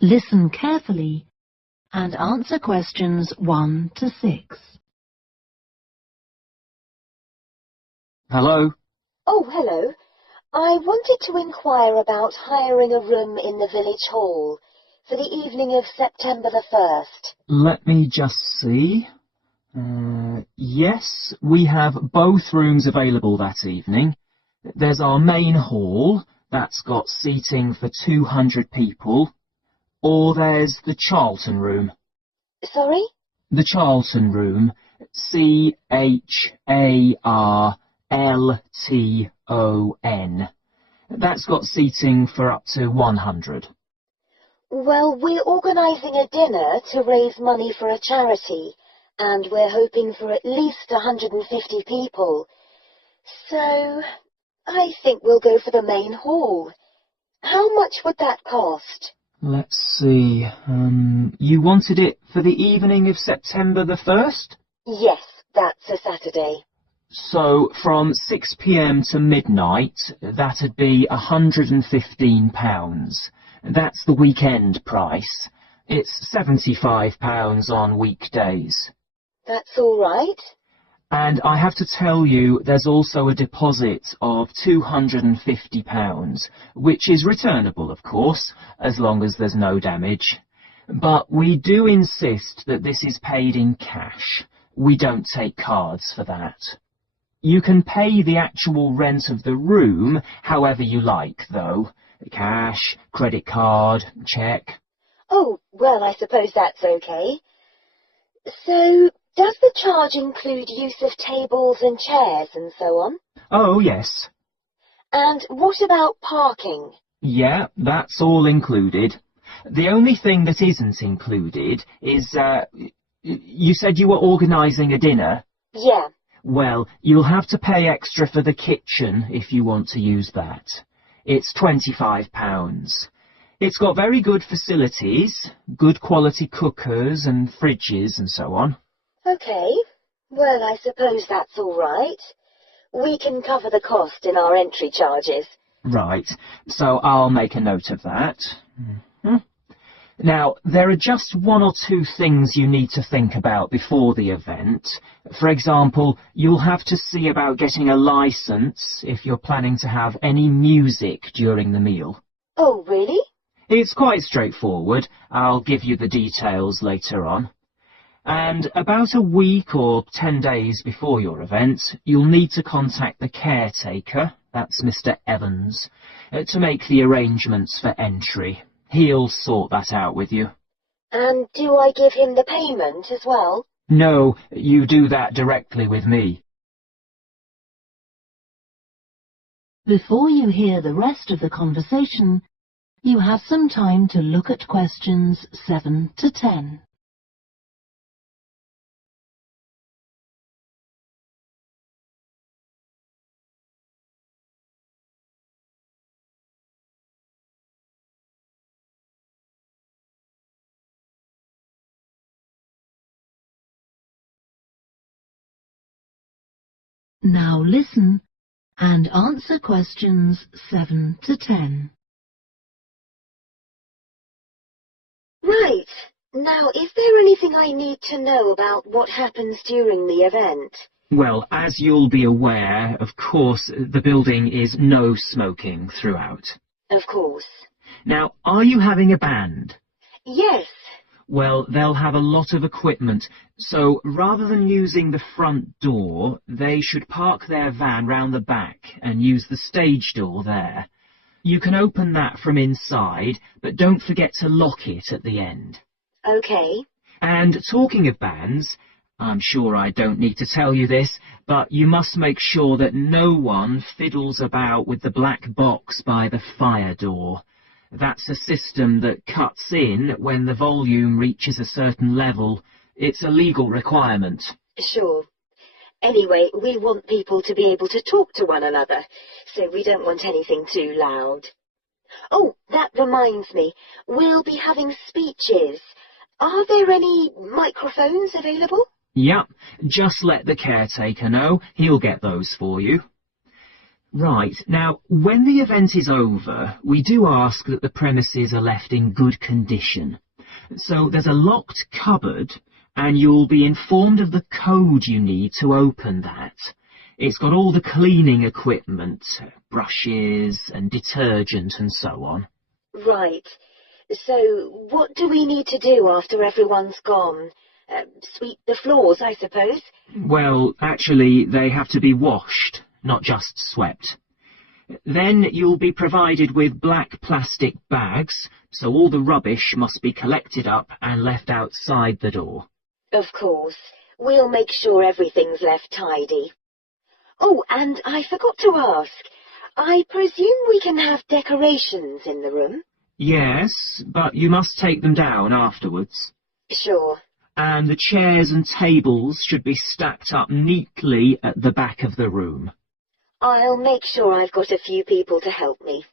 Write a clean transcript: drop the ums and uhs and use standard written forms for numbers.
Listen carefully and answer questions 1 to 6. Hello? Oh, hello. I wanted to inquire about hiring a room in the village hall for the evening of September the 1st. Let me just see. Yes, we have both rooms available that evening. There's our main hall, that's got seating for 200 people, or there's the Charlton room. Sorry? The Charlton room, CHARLTON. That's got seating for up to 100. Well, we're organising a dinner to raise money for a charity, and we're hoping for at least 150 people. So, I think we'll go for the main hall. How much would that cost? Let's see. You wanted it for the evening of September the 1st? Yes, that's a Saturday. So, from 6 p.m. to midnight, that'd be £115. That's the weekend price. It's £75 on weekdays. That's all right. And I have to tell you, there's also a deposit of £250, which is returnable, of course, as long as there's no damage. But we do insist that this is paid in cash. We don't take cards for that. You can pay the actual rent of the room however you like, though. Cash, credit card, cheque. Oh, well, I suppose that's okay. So, does the charge include use of tables and chairs and so on? Oh, yes. And what about parking? Yeah, that's all included. The only thing that isn't included is, you said you were organising a dinner? Yeah. Well, you'll have to pay extra for the kitchen if you want to use that. It's £25. It's got very good facilities, good quality cookers and fridges and so on. OK. Well, I suppose that's all right. We can cover the cost in our entry charges. Right, so I'll make a note of that. Now, there are just 1 or 2 things you need to think about before the event. For example, you'll have to see about getting a licence if you're planning to have any music during the meal. Oh, really? It's quite straightforward. I'll give you the details later on. And about a week or 10 days before your event, you'll need to contact the caretaker, that's Mr. Evans, to make the arrangements for entry. He'll sort that out with you. And do I give him the payment as well? No, you do that directly with me. Before you hear the rest of the conversation, you have some time to look at questions 7 to 10. Now listen and answer questions 7 to 10. Right. Now, is there anything I need to know about what happens during the event? Well, as you'll be aware, of course, the building is no smoking throughout. Of course. Now, are you having a band? Yes. Well, they'll have a lot of equipment, so rather than using the front door, they should park their van round the back and use the stage door there. You can open that from inside, but don't forget to lock it at the end. OK. And talking of bands, I'm sure I don't need to tell you this, but you must make sure that no one fiddles about with the black box by the fire door. That's a system that cuts in when the volume reaches a certain level. It's a legal requirement. Sure. Anyway, we want people to be able to talk to one another, so we don't want anything too loud. Oh, that reminds me. We'll be having speeches. Are there any microphones available? Yep, just let the caretaker know. He'll get those for you. Right. Now, when the event is over, we do ask that the premises are left in good condition. So there's a locked cupboard, and you'll be informed of the code you need to open that. It's got all the cleaning equipment, brushes and detergent and so on. Right. So what do we need to do after everyone's gone? Sweep the floors, I suppose? Well, actually, they have to be washed, not just swept. Then you'll be provided with black plastic bags, so all the rubbish must be collected up and left outside the door. Of course. We'll make sure everything's left tidy. Oh, and I forgot to ask. I presume we can have decorations in the room? Yes, but you must take them down afterwards. Sure. And the chairs and tables should be stacked up neatly at the back of the room. I'll make sure I've got a few people to help me.